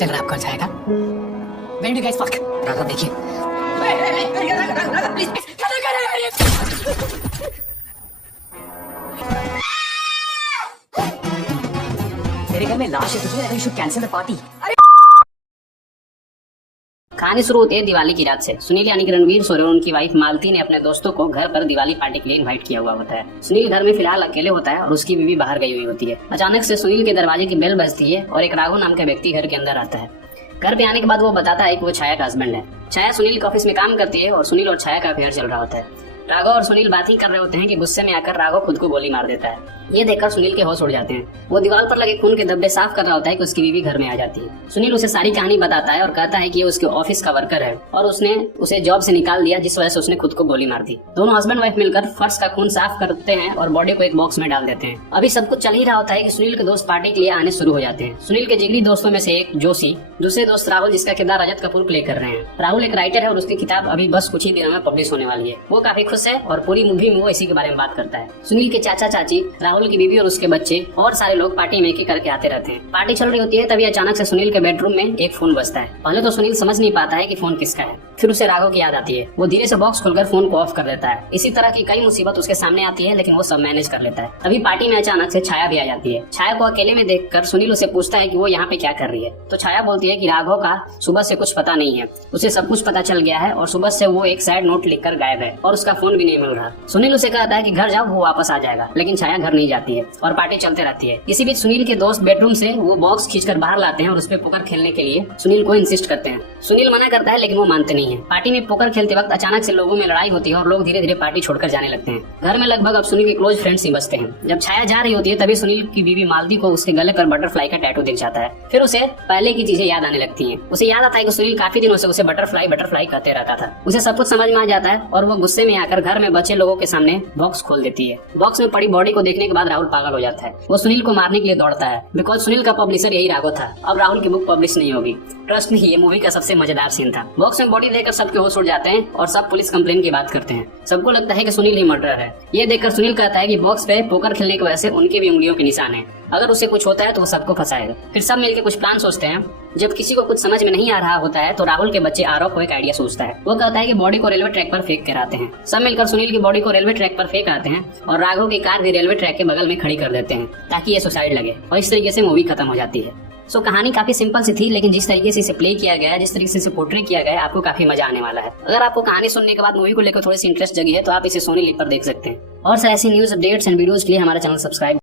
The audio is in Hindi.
चल रहा है आपका छाया का? When do you guys fuck? Raghav देखिए। तेरे घर में लाश है तुझे, you should cancel the party। कहानी शुरू होती है दिवाली की रात से। सुनील यानी कि रणवीर सोरेन और उनकी वाइफ मालती ने अपने दोस्तों को घर पर दिवाली पार्टी के लिए इनवाइट किया हुआ होता है। सुनील घर में फिलहाल अकेले होता है और उसकी बीवी बाहर गई हुई होती है। अचानक से सुनील के दरवाजे की बेल बजती है और एक राघव नाम का व्यक्ति घर के अंदर आता है। घर पे आने के बाद वो बताता है कि वो छाया का हस्बैंड है। छाया सुनील के ऑफिस में काम करती है और सुनील और छाया का अफेयर चल रहा होता है। राघव और सुनील बात ही कर रहे होते हैं कि गुस्से में आकर राघव खुद को गोली मार देता है। ये देखकर सुनील के होश उड़ जाते हैं। वो दीवार पर लगे खून के धब्बे साफ कर रहा होता है कि उसकी बीवी घर में आ जाती है। सुनील उसे सारी कहानी बताता है और कहता है कि ये उसके ऑफिस का वर्कर है और उसने उसे जॉब से निकाल दिया, जिस वजह से उसने खुद को गोली मार दी। दोनों हस्बैंड वाइफ मिलकर फर्श का खून साफ करते हैं और बॉडी को एक बॉक्स में डाल देते हैं। अभी सब कुछ चल ही रहा होता है कि सुनील के दोस्त पार्टी के लिए आने शुरू हो जाते हैं। सुनील के जिगरी दोस्तों में से एक जोशी, दूसरे दोस्त राहुल जिसका किरदार रजत कपूर प्ले कर रहे हैं। राहुल एक राइटर है और उसकी किताब अभी बस कुछ ही दिनों में पब्लिश होने वाली है। वो काफी खुश है और पूरी मूवी में वो इसी के बारे में बात करता है। सुनील के चाचा चाची, राहुल की बीवी और उसके बच्चे और सारे लोग पार्टी में एक करके आते रहते हैं। पार्टी चल रही होती है, तभी अचानक से सुनील के बेडरूम में एक फोन बजता है। पहले तो सुनील समझ नहीं पाता है कि फोन किसका है, फिर उसे राघव की याद आती है। वो धीरे से बॉक्स खोलकर फोन को ऑफ कर देता है। इसी तरह की कई मुसीबत उसके सामने आती है, लेकिन वो सब मैनेज कर लेता है। तभी पार्टी में अचानक से छाया भी आ जाती है। छाया को अकेले में देखकर सुनील उसे पूछता है कि वो यहाँ पे क्या कर रही है। तो छाया बोलती है कि राघव का सुबह से कुछ पता नहीं है, उसे सब कुछ पता चल गया है और सुबह से वो एक सैड नोट लिखकर गायब है और उसका फोन भी नहीं मिल रहा। सुनील उसे कहता है कि घर जाओ, वो वापस आ जाएगा, लेकिन छाया घर नहीं जाती है और पार्टी चलते रहती है। इसी बीच सुनील के दोस्त बेडरूम से वो बॉक्स खींचकर बाहर लाते हैं और उसपे पोकर खेलने के लिए सुनील को इंसिस्ट करते हैं। सुनील मना करता है, लेकिन वो मानते नहीं है। पार्टी में पोकर खेलते वक्त अचानक से लोगों में लड़ाई होती है और लोग धीरे धीरे पार्टी छोड़कर जाने लगते हैं। घर में लगभग अब सुनील के क्लोज फ्रेंड्स ही बचते हैं। जब छाया जा रही होती है, तभी सुनील की बीवी मालती को उसके गले पर बटरफ्लाई का टैटू दिख जाता है। फिर उसे पहले की चीजें याद आने लगती हैं। उसे याद आता है कि सुनील काफी दिनों से उसे बटरफ्लाई बटरफ्लाई कहते रहता था। उसे सब कुछ समझ में आ जाता है और वो गुस्से में आकर घर में बचे लोगों के सामने बॉक्स खोल देती है। बॉक्स में पड़ी बॉडी को देखने के बाद राहुल पागल हो जाता है। वो सुनील को मारने के लिए दौड़ता है, बिकॉज सुनील का पब्लिशर यही राघव था। अब राहुल की बुक पब्लिश नहीं होगी। ट्रस्ट नहीं, ये मूवी का सबसे मजेदार सीन था। बॉक्स में बॉडी देखकर सबके होश उड़ जाते हैं और सब पुलिस कंप्लेन की बात करते हैं। सबको लगता है कि सुनील ही मर्डरर है। ये देखकर सुनील कहता है कि बॉक्स पे पोकर खेलने की वजह से उनके भी उंगलियों के निशान है, अगर उसे कुछ होता है तो वो सबको फंसाएगा। फिर सब मिलकर कुछ प्लान सोचते हैं। जब किसी को कुछ समझ में नहीं आ रहा होता है तो राहुल के बच्चे आरव को एक आइडिया सोचता है। वो कहता है कि बॉडी को रेलवे ट्रैक पर फेंक कर आते हैं। सब मिलकर सुनील की बॉडी को रेलवे ट्रैक पर फेंक आते हैं और राघव की कार भी रेलवे ट्रैक के बगल में खड़ी कर देते हैं ताकि ये सुसाइड लगे, और इस तरीके से मूवी खत्म हो जाती है। सो कहानी काफी सिंपल सी थी, लेकिन जिस तरीके से इसे प्ले किया गया है, जिस तरीके से इसे पोर्ट्रे किया गया है, आपको काफी मजा आने वाला है। अगर आपको कहानी सुनने के बाद मूवी को लेकर थोड़ी सी इंटरेस्ट जगी है तो आप इसे सोनी लिव पर देख सकते हैं। और ऐसी न्यूज अपडेट्स एंड वीडियोस के लिए हमारा चैनल सब्सक्राइब